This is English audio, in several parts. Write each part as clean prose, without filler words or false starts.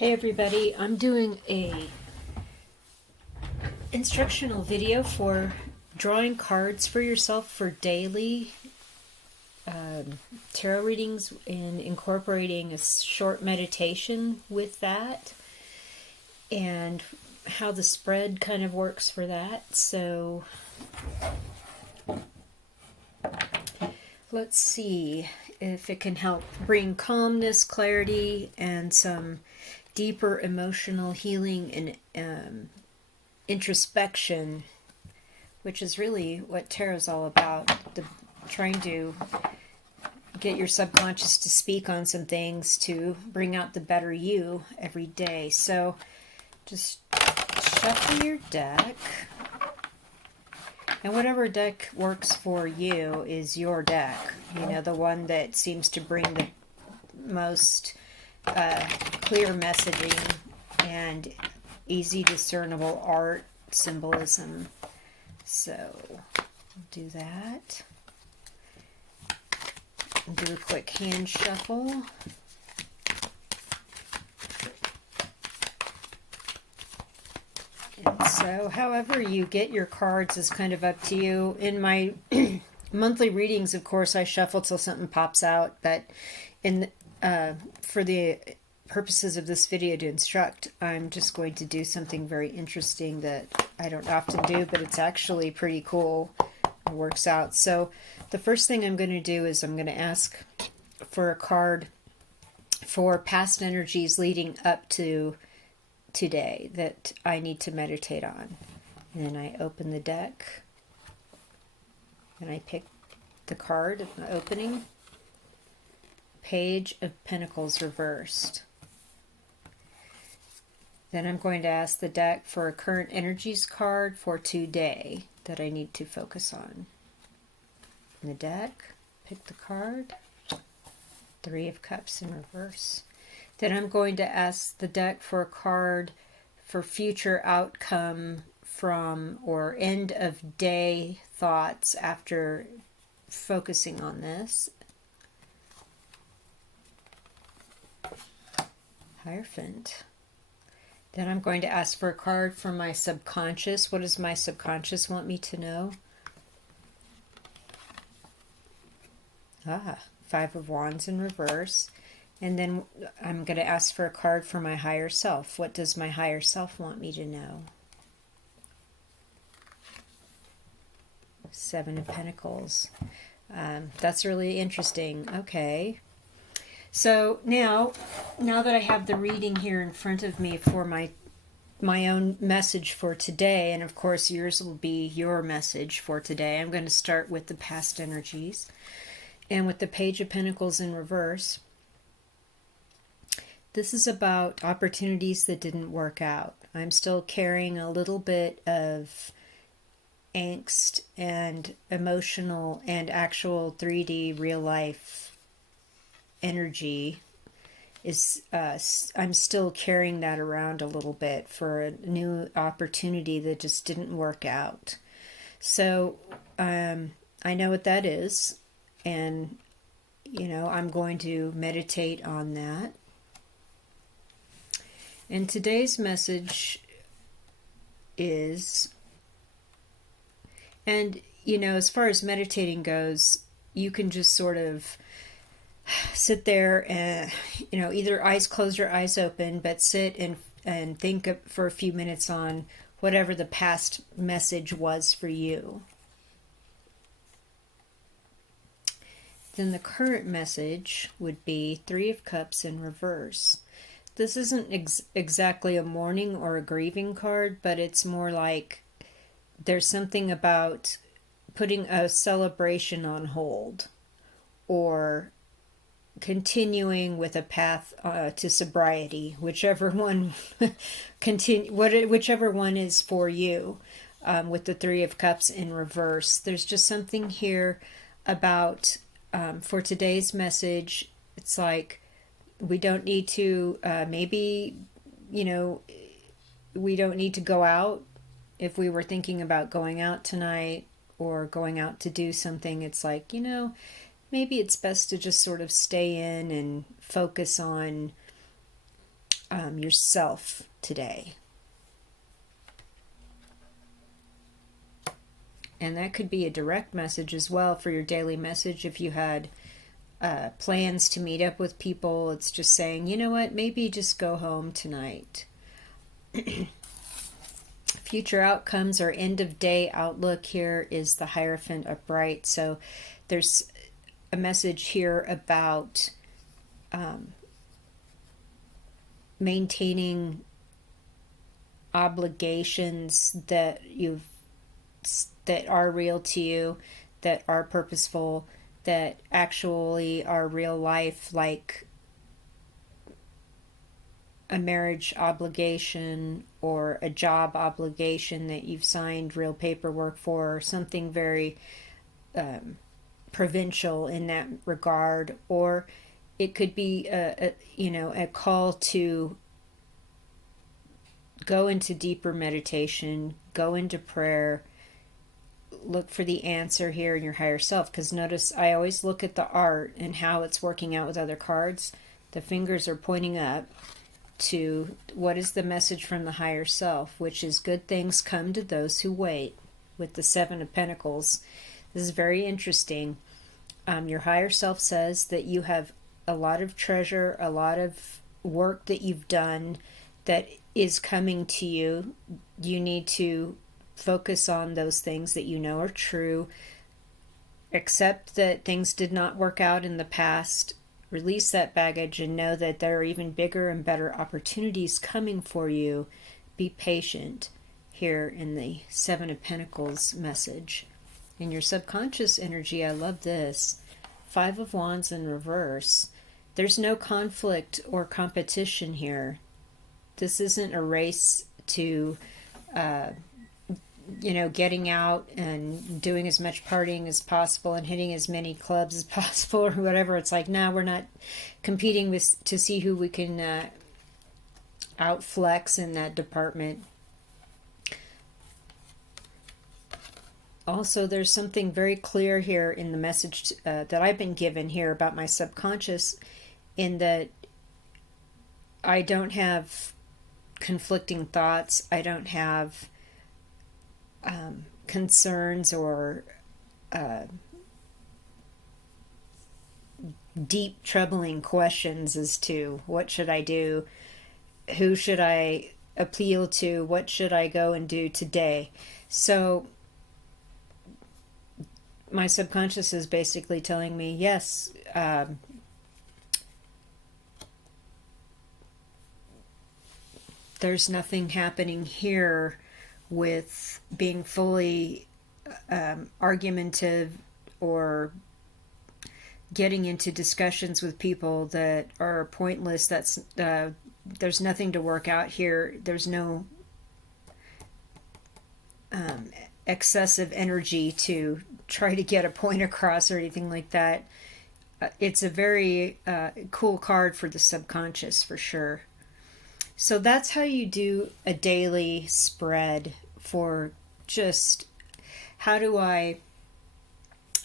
Hey everybody, I'm doing a instructional video for drawing cards for yourself for daily tarot readings and incorporating a short meditation with that and how the spread kind of works for that. So let's see if it can help bring calmness, clarity, and some deeper emotional healing and introspection, which is really what tarot's all about. Trying to get your subconscious to speak on some things to bring out the better you every day. So just shuffle your deck. And whatever deck works for you is your deck. You know, the one that seems to bring the most clear messaging and easy discernible art symbolism. So I'll do that. I'll do a quick hand shuffle. And so however you get your cards is kind of up to you. In my monthly readings, of course, I shuffle till something pops out, but for the purposes of this video to instruct, I'm just going to do something very interesting that I don't often do, but it's actually pretty cool. It works out. So the first thing I'm going to do is I'm going to ask for a card for past energies leading up to today that I need to meditate on. And then I open the deck and I pick the card at the opening. Page of Pentacles reversed. Then I'm going to ask the deck for a current energies card for today that I need to focus on. In the deck, pick the card. Three of Cups in reverse. Then I'm going to ask the deck for a card for future outcome from or end of day thoughts after focusing on this. Hierophant. Then I'm going to ask for a card for my subconscious. What does my subconscious want me to know? Five of Wands in reverse. And then I'm going to ask for a card for my higher self. What does my higher self want me to know? Seven of Pentacles. That's really interesting. Okay. So now that I have the reading here in front of me for my own message for today, and of course yours will be your message for today, I'm going to start with the past energies. And with the Page of Pentacles in reverse, this is about opportunities that didn't work out. I'm still carrying a little bit of angst and emotional and actual 3D real life energy is I'm still carrying that around a little bit for a new opportunity that just didn't work out. So I know what that is, and I'm going to meditate on that. And today's message is, and as far as meditating goes, you can just sort of sit there and either eyes closed or eyes open, but sit and think for a few minutes on whatever the past message was for you. Then the current message would be Three of Cups in reverse. This isn't exactly a mourning or a grieving card, but it's more like there's something about putting a celebration on hold or continuing with a path to sobriety, whichever one whichever one is for you. With the Three of Cups in reverse, there's just something here about for today's message. It's like we don't need to we don't need to go out. If we were thinking about going out tonight or going out to do something, it's like, maybe it's best to just sort of stay in and focus on yourself today. And that could be a direct message as well for your daily message. If you had plans to meet up with people, it's just saying, you know what, maybe just go home tonight. Future outcomes or end of day outlook here is the Hierophant upright. So there's a message here about maintaining obligations that are real to you, that are purposeful, that actually are real life, like a marriage obligation or a job obligation that you've signed real paperwork for, or something very provincial in that regard. Or it could be a call to go into deeper meditation, go into prayer, look for the answer here in your higher self. Because notice, I always look at the art and how it's working out with other cards. The fingers are pointing up to what is the message from the higher self, which is good things come to those who wait, with the Seven of Pentacles. This is very interesting. Your higher self says that you have a lot of treasure, a lot of work that you've done that is coming to you. You need to focus on those things that you know are true. Accept that things did not work out in the past. Release that baggage and know that there are even bigger and better opportunities coming for you. Be patient here in the Seven of Pentacles message. In your subconscious energy, I love this. Five of Wands in reverse. There's no conflict or competition here. This isn't a race to getting out and doing as much partying as possible and hitting as many clubs as possible or whatever. It's like, now we're not competing to see who we can outflex in that department. Also, there's something very clear here in the message that I've been given here about my subconscious, in that I don't have conflicting thoughts. I don't have concerns or deep troubling questions as to what should I do, who should I appeal to, what should I go and do today. So my subconscious is basically telling me, yes, there's nothing happening here with being fully argumentative or getting into discussions with people that are pointless. That's there's nothing to work out here. There's no excessive energy to try to get a point across or anything like that. It's a very cool card for the subconscious, for sure. So that's how you do a daily spread for just, how do I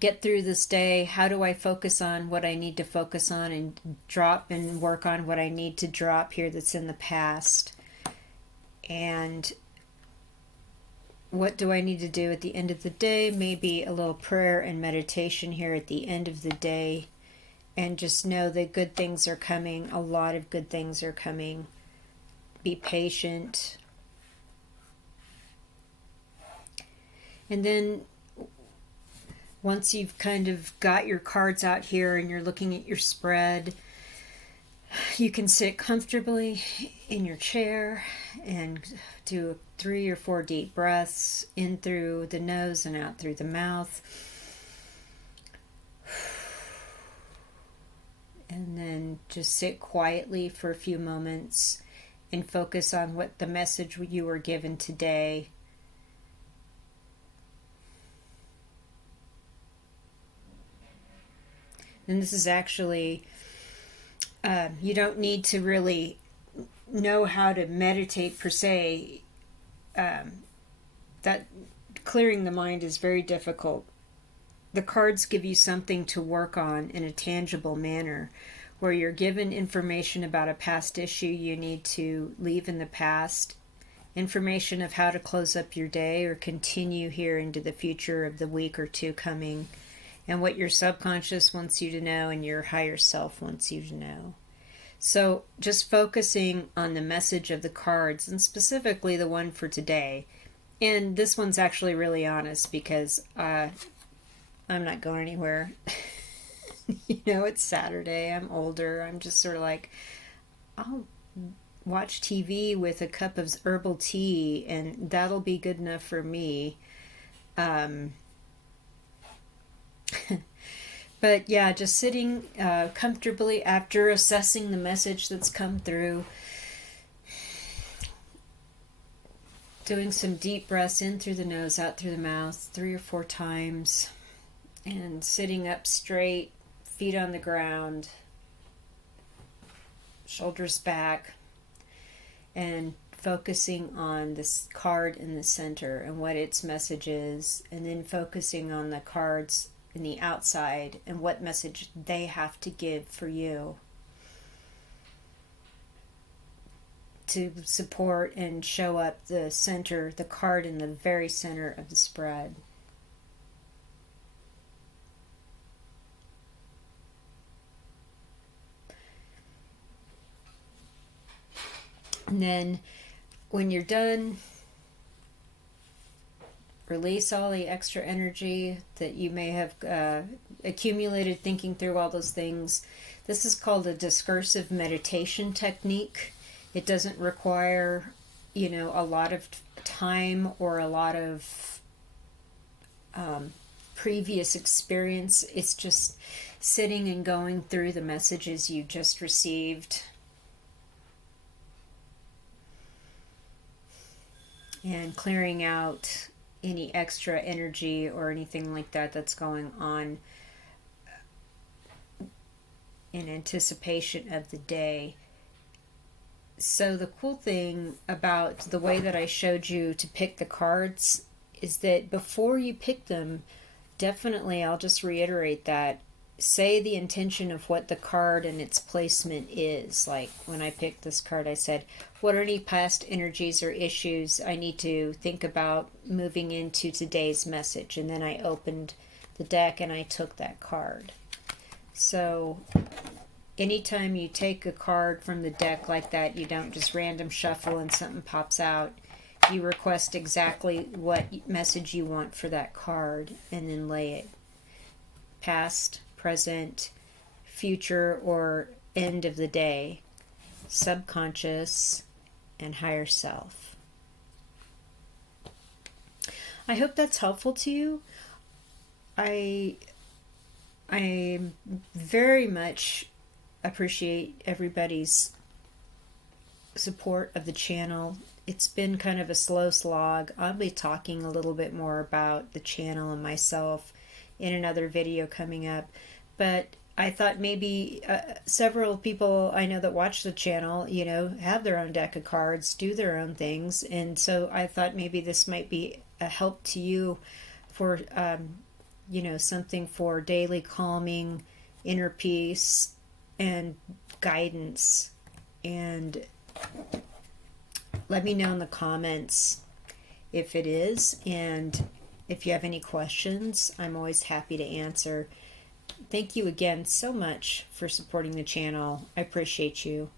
get through this day? How do I focus on what I need to focus on and drop and work on what I need to drop here that's in the past? And what do I need to do at the end of the day? Maybe a little prayer and meditation here at the end of the day. And just know that good things are coming. A lot of good things are coming. Be patient. And then once you've kind of got your cards out here and you're looking at your spread, you can sit comfortably in your chair and do 3 or 4 deep breaths in through the nose and out through the mouth. And then just sit quietly for a few moments and focus on what the message you were given today. And this is actually, you don't need to really know how to meditate per se. That clearing the mind is very difficult. The cards give you something to work on in a tangible manner, where you're given information about a past issue you need to leave in the past, information of how to close up your day or continue here into the future of the week or two coming, and what your subconscious wants you to know and your higher self wants you to know. So just focusing on the message of the cards, and specifically the one for today. And this one's actually really honest because I'm not going anywhere. It's Saturday. I'm older. I'm just sort of like, I'll watch TV with a cup of herbal tea, and that'll be good enough for me. But yeah, just sitting comfortably after assessing the message that's come through, doing some deep breaths in through the nose, out through the mouth 3 or 4 times, and sitting up straight, feet on the ground, shoulders back, and focusing on this card in the center and what its message is, and then focusing on the cards in the outside and what message they have to give for you to support and show up the center, the card in the very center of the spread. And then when you're done, release all the extra energy that you may have accumulated thinking through all those things. This is called a discursive meditation technique. It doesn't require, a lot of time or a lot of previous experience. It's just sitting and going through the messages you just received and clearing out any extra energy or anything like that that's going on in anticipation of the day. So the cool thing about the way that I showed you to pick the cards is that before you pick them, definitely, I'll just reiterate that, say the intention of what the card and its placement is. Like when I picked this card, I said, what are any past energies or issues I need to think about moving into today's message? And then I opened the deck and I took that card. So anytime you take a card from the deck like that, you don't just random shuffle and something pops out. You request exactly what message you want for that card and then lay it. Past, present, future, or end of the day, subconscious, and higher self. I hope that's helpful to you. I very much appreciate everybody's support of the channel. It's been kind of a slow slog. I'll be talking a little bit more about the channel and myself in another video coming up, but I thought maybe several people I know that watch the channel, have their own deck of cards, do their own things, and so I thought maybe this might be a help to you for, something for daily calming, inner peace, and guidance. And let me know in the comments if it is, and if you have any questions, I'm always happy to answer. Thank you again so much for supporting the channel. I appreciate you.